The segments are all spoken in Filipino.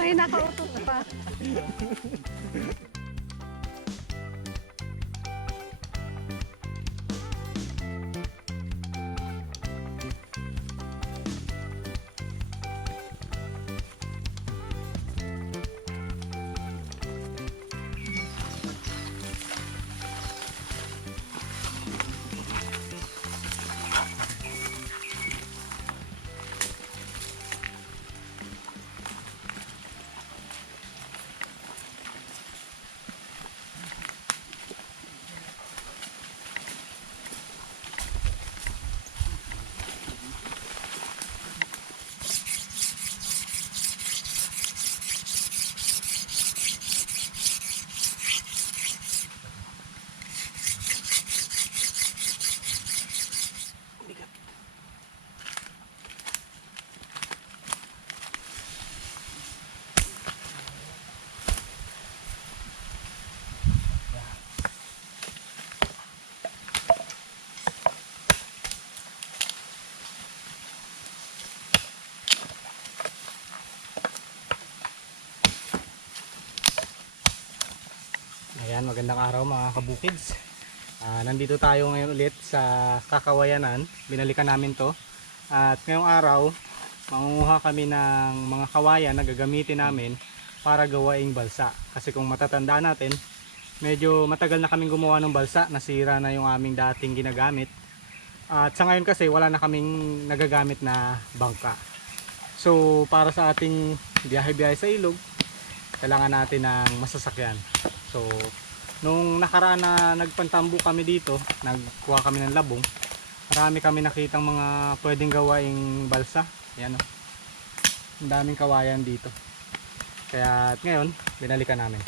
May nakautot pa. Ayan, magandang araw mga kabukids. Nandito tayo ngayon ulit sa Kakawayanan. Binalikan namin to. At ngayong araw, mangunguha kami ng mga kawayan na gagamitin namin para gawaing balsa. Kasi kung matatanda natin, medyo matagal na kaming gumawa ng balsa. Nasira na yung aming dating ginagamit. At sa ngayon kasi wala na kaming nagagamit na bangka. So para sa ating biyahe-biyahe sa ilog, kailangan natin ng masasakyan. So nung nakaraan na nagpantambo kami dito, nagkuha kami ng labong, marami kami nakitang mga pwedeng gawaing balsa. Yan o, ang daming kawayan dito. Kaya ngayon binalikan namin.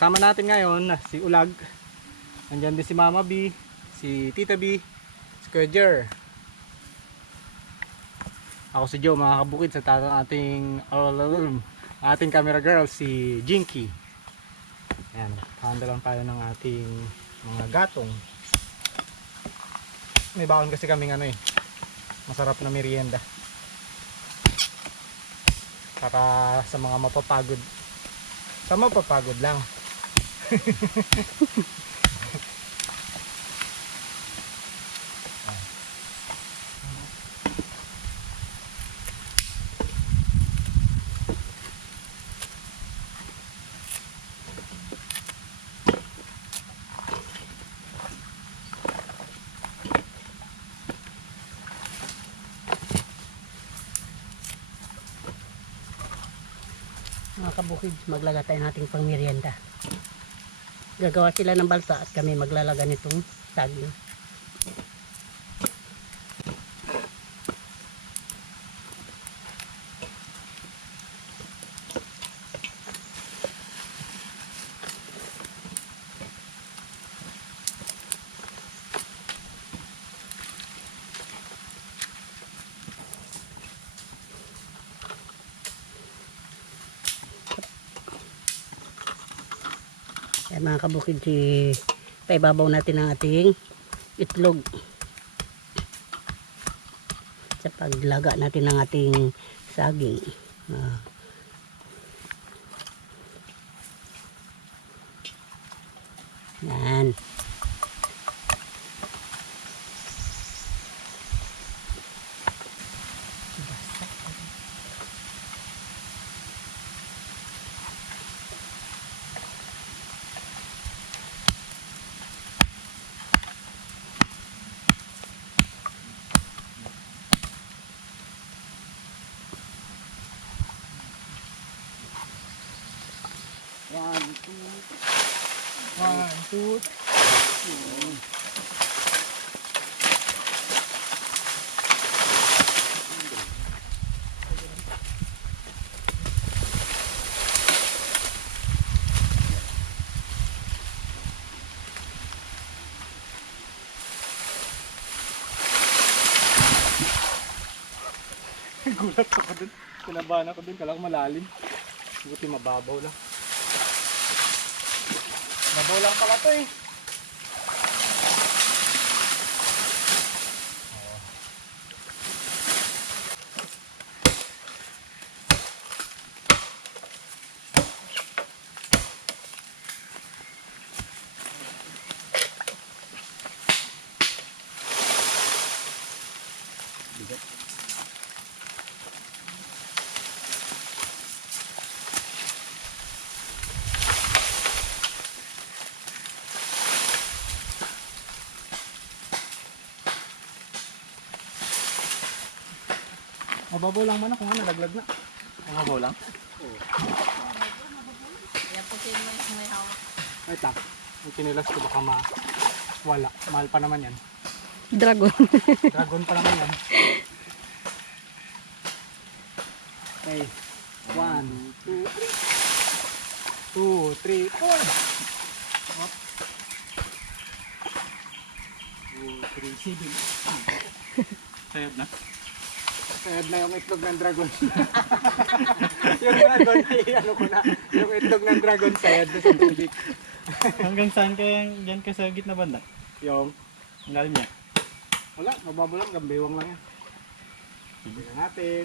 Sama natin ngayon si Ulag, nandyan din si Mama B, si Tita B, si Kuya Jer. Ako si Joe mga kabukid, sa ating camera girl si Jinky. Ayan, handa lang tayo ng ating mga gatong. May baon kasi kaming masarap na merienda para sa mga mapapagod. Sa mapapagod lang. Mga kabukid, maglaga tayo nating pang merienda. Gagawa sila ng balsa at kami maglalaga nitong saging. Ayan mga kabukid, paibabaw natin ang ating itlog sa paglaga natin ng ating saging. Yan. One, two. Gulat ako dun. Kinabahan ako dun. Kala ko malalim. Buti mababaw lang. Mababaw lang pala to eh. Mababaw lang man kung ano, laglag na. Mababaw lang? Yan po siya may hawak. Wait lang. Yung kinilas ko baka wala. Mahal pa naman yan. Dragon. Dragon pa naman yan. Okay. 1, 2, 3. 2, 3, 4. Up. 2, 3, 7. Sayad na. Sayad na yung itlog ng dragon. Yung dragon, ano ko na. Yung itlog ng dragon, sayad na sa tubig. Hanggang saan kaya yan ka sa gitna banda? Yung, Ang lalim niya. wala, mababaw lang, gambewang lang yan. Tignan natin.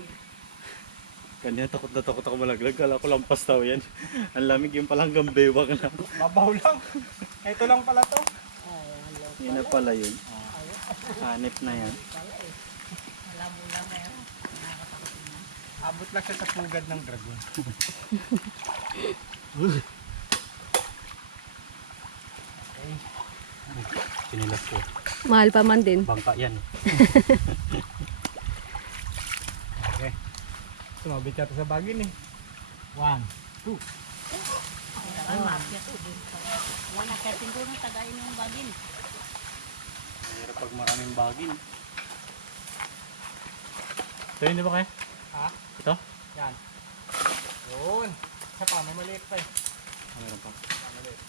Kanina takot na takot ako malaglag. Kala ko lampas tao yan. Ang lamig yung palang gambewang na. Mabaw lang. Ito lang pala to. Yan na pala yun. Hanip na yan. Alam mo lang ngayon. Abot lang siya sa pugad ng dragon. Sinilas ko. Mahal pa man din. Bangka yan. Okay. Sumabit siya to sa bagin eh. 1, 2. Ang mapya to. Wala kaya tinuro ng tagayin yung bagin. Mahirap pag maraming bagin. Ito yun, di ba kaya? Ha? Ito? Yan. Yun. Isa pa, may maliit pa eh. Mayroon pa. Maliit.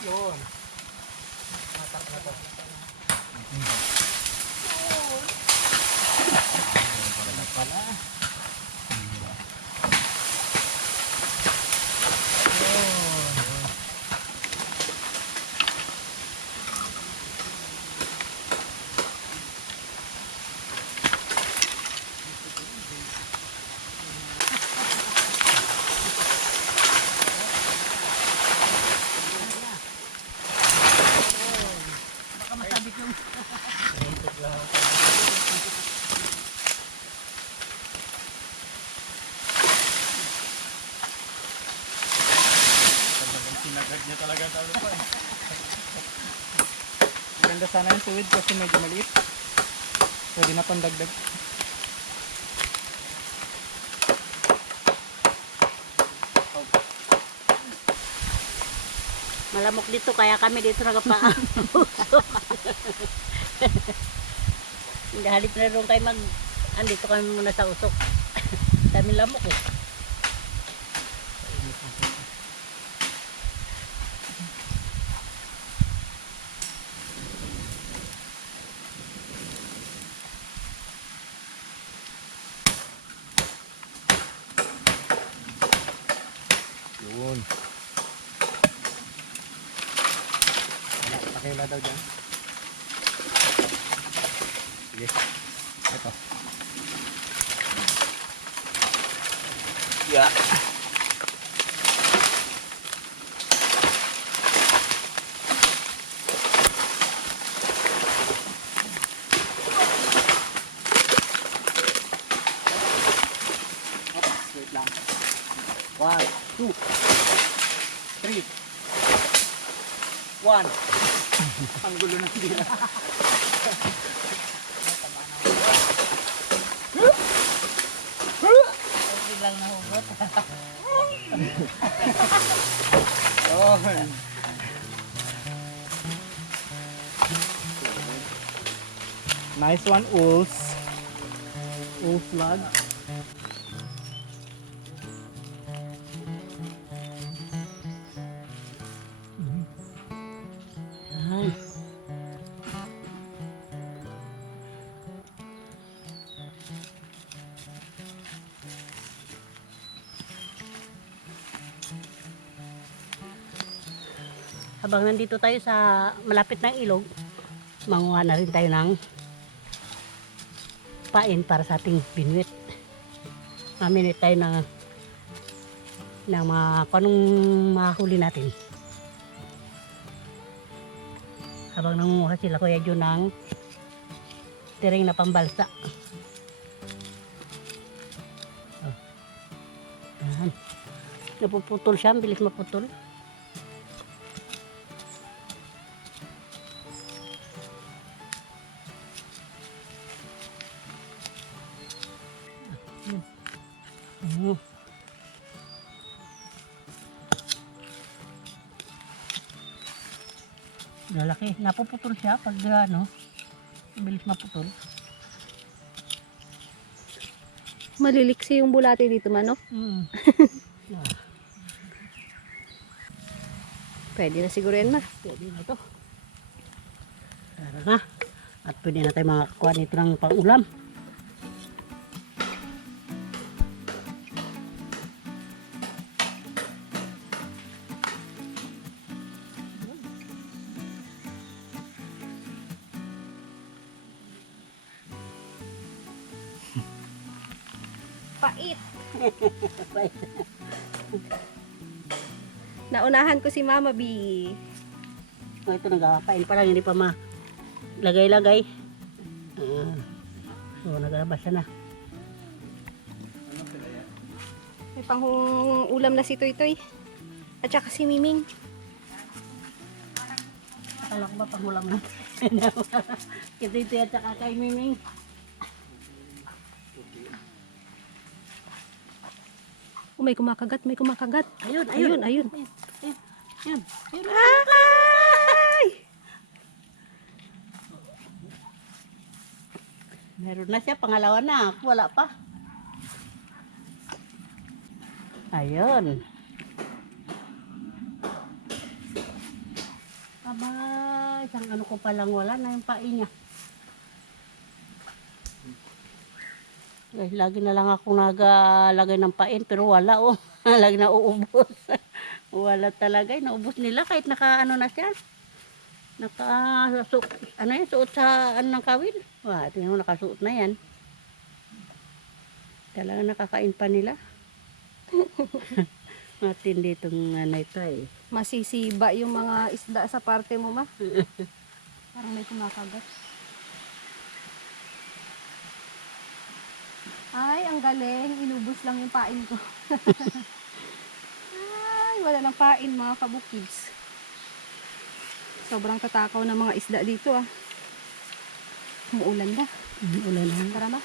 Yun. Matak na to. Pala. Baka masabit yung... Sinagad niya talaga sa ulo pa eh. Ganda sana yung tuwid kasi medyo maliit. Pwede na pang dagdag. Malamok dito kaya kami dito nagpausok. Hindi halip na rin kayo andito kami muna sa usok. Dami lamok eh. Yun. Wala, pakila daw dyan. Sige. Ito. Yeah. Oops, wait lang. 1, 2, 3. 1. Ang gulo ng dila. Bilang nahugot. Yun. Nice one, Ulf. Ulf vlog. Yan. Habang nandito tayo sa malapit ng ilog, manguha na rin tayo ng pain para sa ating binuit. Maminit tayo ng mga kanong mahuli natin. Habang nangunguha sila Kuya Jun ng tiring na pambalsa. Oh. Ayan. Napuputol siya, ang bilis maputol. Lalaki. Napuputol siya pag mabilis maputol. Maliliksi yung bulate dito, Manok. Pwede na siguro yan, Ma. Pwede na ito. Tara na. At pwede na tayo makakuha nito ng pang-ulam. Pait. Naunahan ko si Mama B. Ito nagkakain pa lang, hindi pa lagay-lagay. So naglabas siya na. May pang-ulam na si Toy-Toy. At saka si Miming. Akala ko ba pangulam na? Ito at saka kay Miming. Oh, may kumakagat, may kumakagat. Ayun. Ayun. Ayun. Ay! Meron na siya, pangalawa na. Ako wala pa. Ayun. Aba, isang ano ko palang wala na yung pain niya. Guys, lagi na lang ako nagalagay ng pain pero wala oh. Lagi na uubos. Wala talaga, naubos nila kahit naka-ano na siya. Suot sa ano ng kawil. Wah, tingnan mo nakasuot na yan. Talaga nakakain pa nila. Matindi itong ito eh. Masisiba yung mga isda sa parte mo, Ma. Parang may kumakagat. Ay, ang galing. Inubos lang yung pain ko. Ay, wala nang pain, mga kabukids. Sobrang tatakaw ng mga isda dito, ah. Umuulan na. Ulan na. Tara, Ma.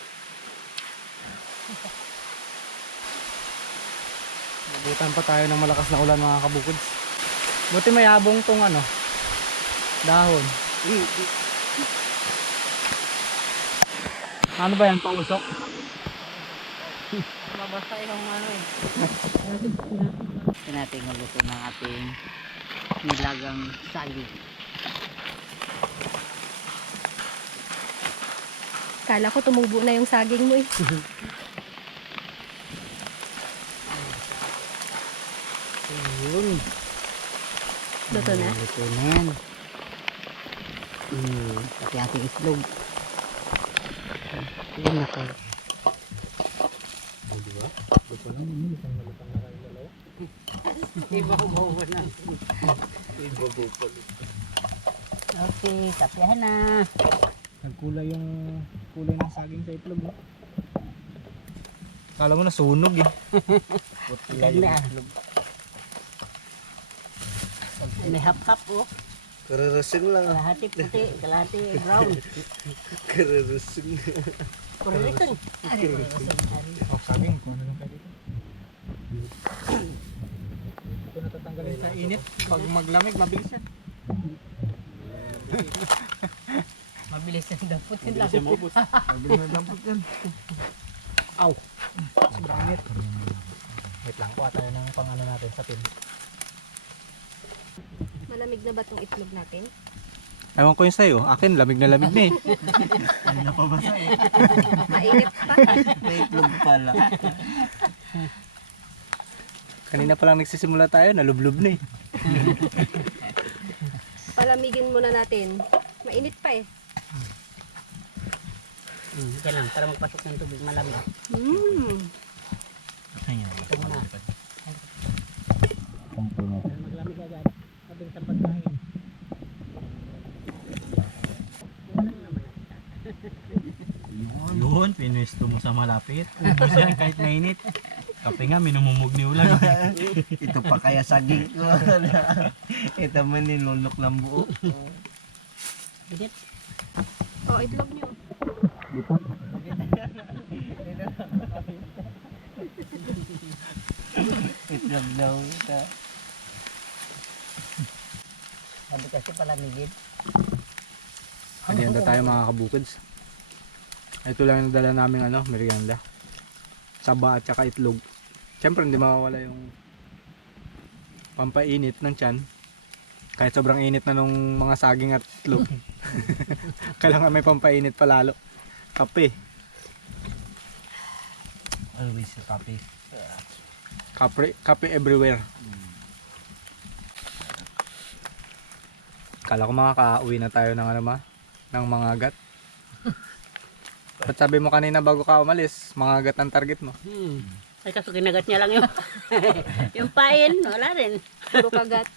Nabutan pa tayo ng malakas na ulan mga kabukids. Buti may habong tong dahon. Ano ba yan? Pausok? Mabasa yung Ito natin ang luto ng ating nilagang saging. Kala ko tumubo na yung saging mo, eh. Ayun. Luto na. Luto na yan. Pati ating islog. Ayun ako. Iba ko bawa na. Okay, kapihan na. Nagkulay yung kulay ng saging sa itlog. No? Kala mo na sunog eh. Ganda. May hap-hap oh. Kararasing lang. Kalahati puti, kalahati brown. Kararasing. Kurilitan. Oh, saging. Kung ano yung dito. Ito natatanggalin sa init. Pag maglamig, mabilis yan. Mabilis ang dampot yun lang. Mabilis na dampot yan. Aw. Sobrang init. Wait lang, kuha tayo ng pang ano natin sa pin. Malamig na ba itong itlog natin? Ewan ko yun sa'yo. Akin, lamig na eh. Ano na pa ba sa'yo? Mainit pa. May itlog pala. Kanina pa lang nagsisimula tayo, nalublob na eh. Palamigin muna natin. Mainit pa, eh. Yan lang, para magpasok ng tubig malamig. Ayan. Ito muna. Para maglamig agad. Mabilis ang pagkain. Yun, pinwesto mo sa malapit. Ubus yan kahit mainit. Kape nga, minumumog ni ulan. Ito pa kaya saging ko. Ito man nilunok ng buo. Binit. Oh, itlog nyo. Nalaglag daw. Sabi kasi palamigin. Merienda tayo mga kabukids. Ito lang yung dala namin merienda. Saba at saka itlog. Siyempre hindi mawawala yung pampainit ng tiyan. Kahit sobrang init na nung mga saging at itlog. Kailangan may pampainit pa lalo. Kape. Always sa kape. Kape everywhere. Kala ko makaka-uwi na tayo ng ng mga agat. Ba't sabi mo kanina bago ka umalis, mga agat ang target mo? Ay kaso kinagat niya lang yung yung pain, wala rin. Puro kagat.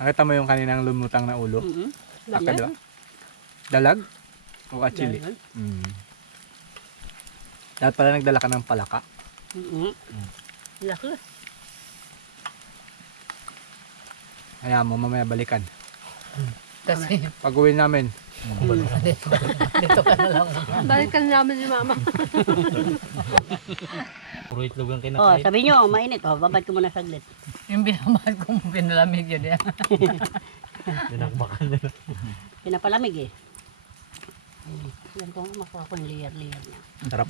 Nakita mo yung kaninang lumutang na ulo? Aka, diba? Dalag? O achili? Dapat pala nagdala ka ng palaka. Laki. Kaya mo mamaya balikan. Kasi Pag uwi namin, dito ka na lang. Balikan namin ni mama. puro itlog ang Oh, kinakain. sabi nyo, mainit. Oh, babad ko muna saglit. Yung binamahal kong pinalamig yun yan. Dinakbakan nila. Pinapalamig eh. Yan ko, makuha ko yung layer-layer niya. Sarap.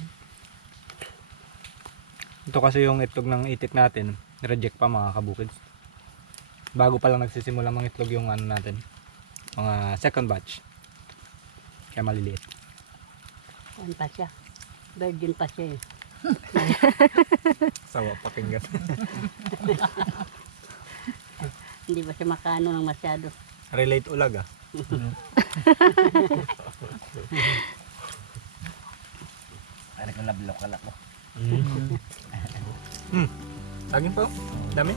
Ito kasi yung itlog ng itik natin, reject pa mga kabukids. Bago pa lang nagsisimula mga itlog yung natin. Mga second batch. Kaya maliliit. Yan pa siya. Virgin pa siya eh. Sawa pakinggan. Hindi ba siya makaano ng masyado? Relate ulag ah. Parang kalablok kalak ko. Saging po. Dami.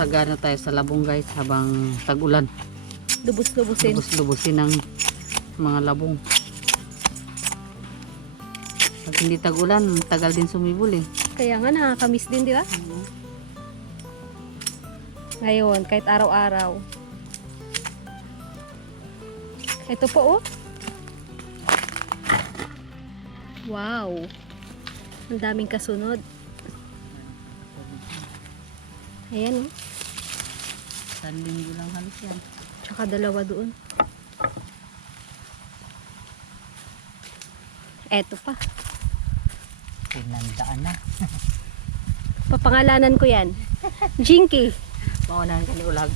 Sagana tayo sa labong guys habang tag-ulan. Lubos-lubusin. Lubos-lubusin ng mga labong. Pag hindi tag-ulan, tagal din sumibol eh. Kaya nga nakakamiss din, di ba? Ngayon, kahit araw-araw. Ito po, oh. Wow. Ang daming kasunod. Ayan, oh. Isang linggo lang halos yan. Tsaka dalawa doon. Eto pa. Pinandaan na. Papangalanan ko yan. Jinky. Maunahan ka ni ulag.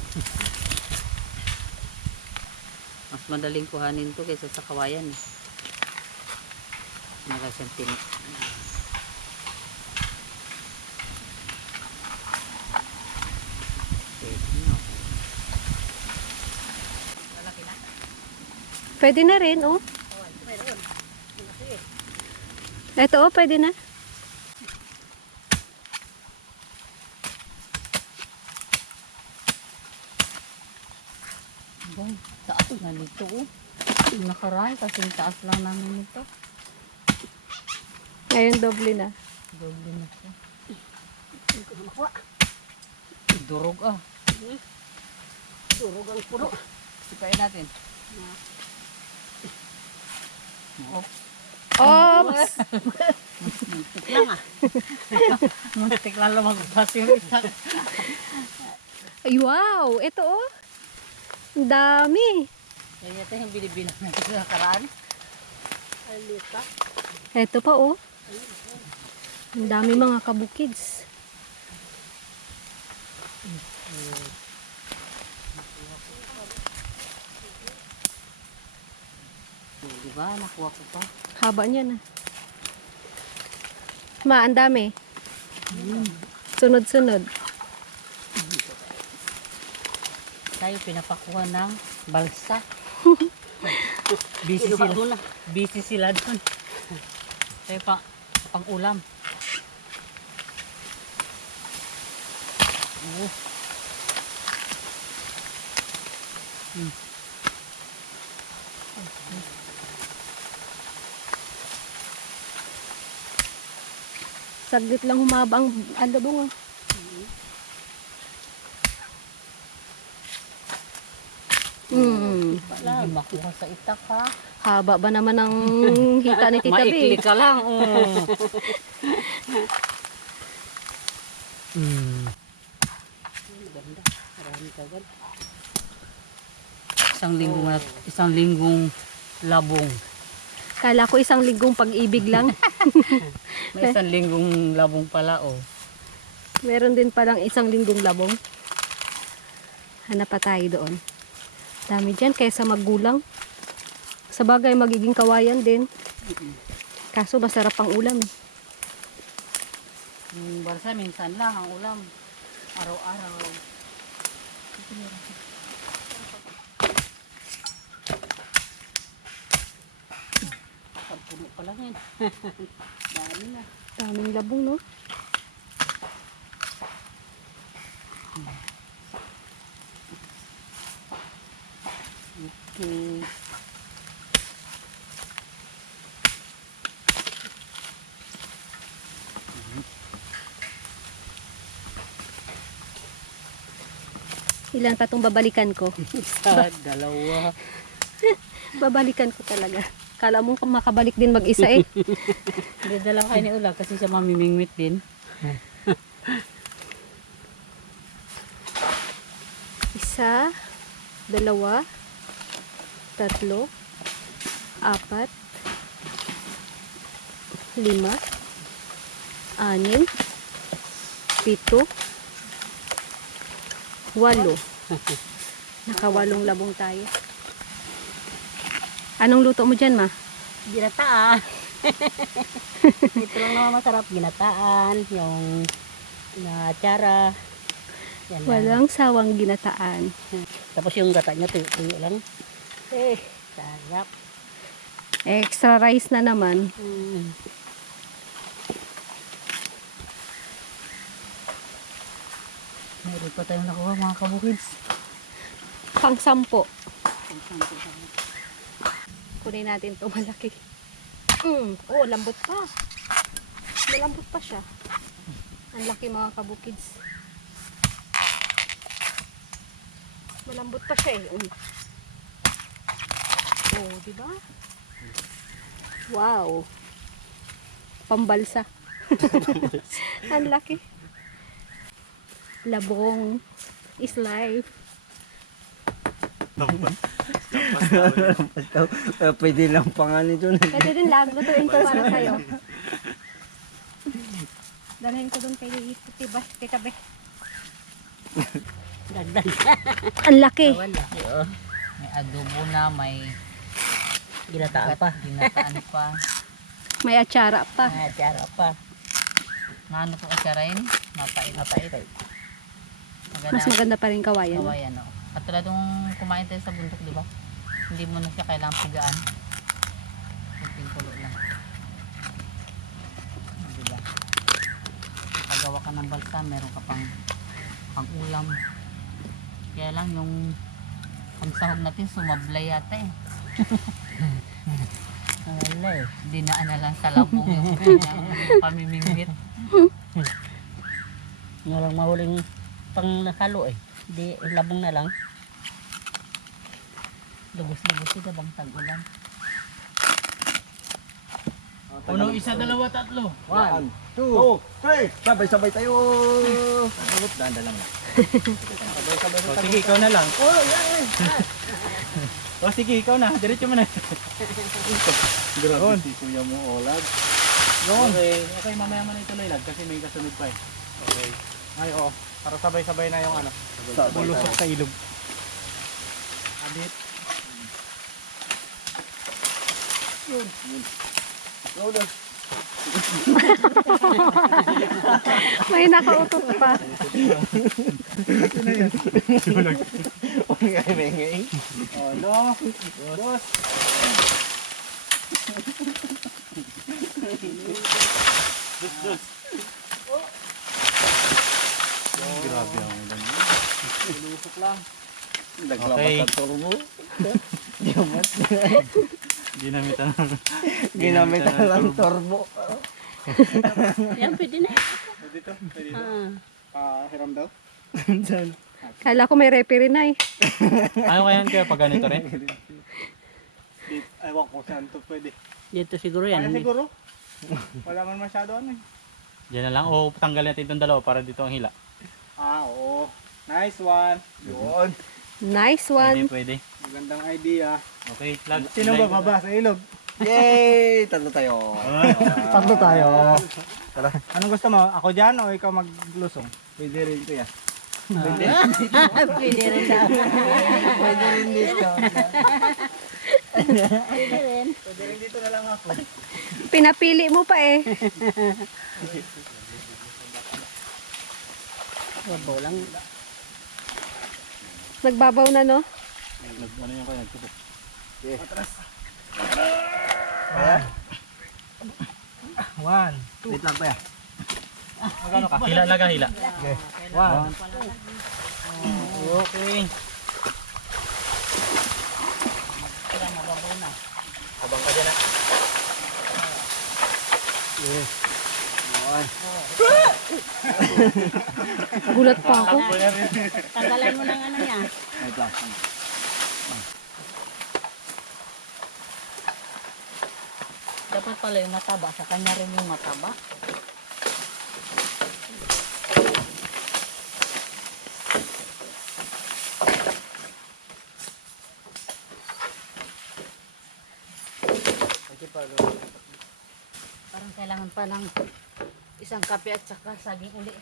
Mas madaling kuhanin to kaysa sa kawayan eh. Nakasiyang tinik. Pwede na rin, oh. Ito, oh, pwede na. Boy, taas na dito oh. Yung nakaraan kasing taas lang namin ito. Ngayon, doble na. Doble na siya. Durog ah. Durog ang puno. Sipain natin. Oops! Muntik lang ah. Muntik lang lumagpas yung isa. Ay, wow! Ito, oh. Ang dami. Yan yata yung binibilang natin sa nakaraan. Alita. Ito pa, oh. Ang dami mga kabukids. Diba? Nakuha ko pa. Haba niya na. Ma, ang dami. Sunod-sunod. Tayo pinapakuha ng balsa. Busy sila doon. Tayo pang ulam. Oh. Saglit lang humaba ang labong ah. Hindi makuha sa itak ha. Haba ba naman ang hita ni Tita Maikli B? ka lang. Ganda. Marami kagad. Isang linggong labong. Kala ko isang linggong pag-ibig lang. May isang linggong labong pala oh. Meron din palang isang linggong labong. Hanap pa tayo doon. Dami dyan kaysa maggulang. Sa bagay magiging kawayan din. Kaso masarap ang ulam eh. Yung balsa minsan lang ang ulam. Araw-araw. Puno pala yan. Dami na. Daming labong no? Okay. Ilan pa tong babalikan ko? Isa, dalawa. Babalikan ko talaga. Kala mo makabalik din mag-isa eh. Hindi, dalawa kayo ni Ula kasi siya mamimingwit din. Isa, dalawa, tatlo, apat, lima, anim, pito, walo. Nakawalong labong tayo. Anong luto mo dyan, ma? Ginataan. Ito lang naman masarap. Ginataan, yung na atsara. Yan lang. Walang sawang ginataan. Tapos yung gata niya, tuyo lang. Sarap. Extra rice na naman. Meron pa tayong nakuha mga kabukids. Pang 10. Kunin natin to malaki. Oh, lambot pa. Malambot pa siya. Ang laki mga kabukids. Malambot pa siya eh. Oh, di ba? Wow. Pambalsa. Ang laki. Labong is life. Basta, pwede lang pangalan doon. Pwede din lutuin ko para sa'yo. Dalhin ko doon kay Tita Be. Dagdag. Ang laki. Wala. May adobo na, may Ginataan pa. ginataan pa. May atsara pa. May atsara pa. Ano po asyarain? Mapait. Mapait. Mas maganda pa rin kawayan. Kawayan, no? Katulad nung kumain tayo sa bundok, di ba? Hindi mo na siya kailangang pigaan. Kunting kulo lang. Di ba? Pagawa ka ng balsa, meron ka pang ulam. Kaya lang yung pansahog natin sumablay yata eh. Wala eh. Dinaan na lang sa labong yung kanyang pamimingwit. Nga lang mahuling pang halo eh. Di labong na lang. Lubos-lubos ito bang tag-ulan. Uno, isa, dalawa, tatlo. 1, 2, 3. Sabay-sabay tayo. Danda lang na. O sige, ikaw na lang. O sige, ikaw na. Diretso mo na. Grabe si Kuya mo, Olag. Okay, mamaya mo na ituloy lag kasi may kasunod pa eh. Okay. Ay, oo. Para sabay-sabay na yung ano. Bulusok sa ilog. Abit. May nakautot pa. Ano? Dos. Grabe ang ulan. Bulusok lang. Okay. Turbo. Ginamitan ng... Ginamit na lang turbo. Yan, pwede na. Dito, dito. Ah. Hiram daw. Kala ko may referee na eh. Ano kaya kaya pag ganito rin? Ewan ko saan to pwede. Dito siguro yan. Kaya siguro. Wala man masyado ano eh. Diyan na lang. O, tanggalin natin itong dalawa para dito ang hila. Oo. Nice one. Yun. Nice one. Pwede. Magandang idea. Okay, lag. Sino ba baba sa ilog? Yay! Tatlo tayo. Tatlo tayo. Tara. Anong gusto mo? Ako dyan o ikaw maglusong? Pwede rin kuya. Pwede rin daw. Pwede rin dito. Pwede rin. Pwede rin dito na lang ako. Pinapili mo pa eh. Babaw lang. Nagbabaw na no? Ano yung kaya nagtupok? One. Wait lang kuya. Magkano ka? Hila, laga, hila. One. Okay. Kaya mababaw na. Abang ka dyan, Gulat pa ako. Tanggalan mo ng ano niya. Wait lang. Dapat pala yung mataba. Sa kanya rin yung mataba. Parang kailangan pa ng isang kape at saka saging uli.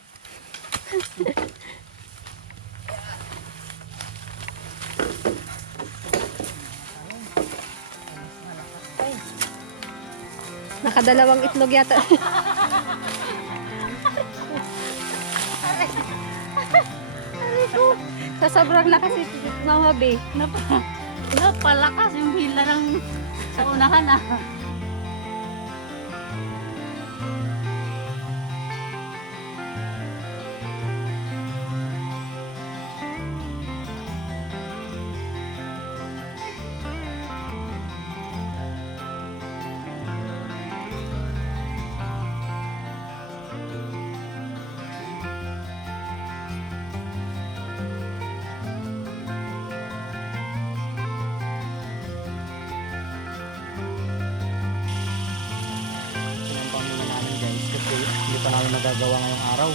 Nakadalawang itlog yata. Aray ko. Sa sobrang lakas ito, Mama B. Napalakas yung hila ng sa unahan ah. Sinampang muna namin guys kasi hindi pa namin nagagawa ngayong araw.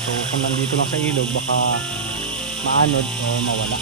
So kung nandito lang sa ilog baka maanod o mawala.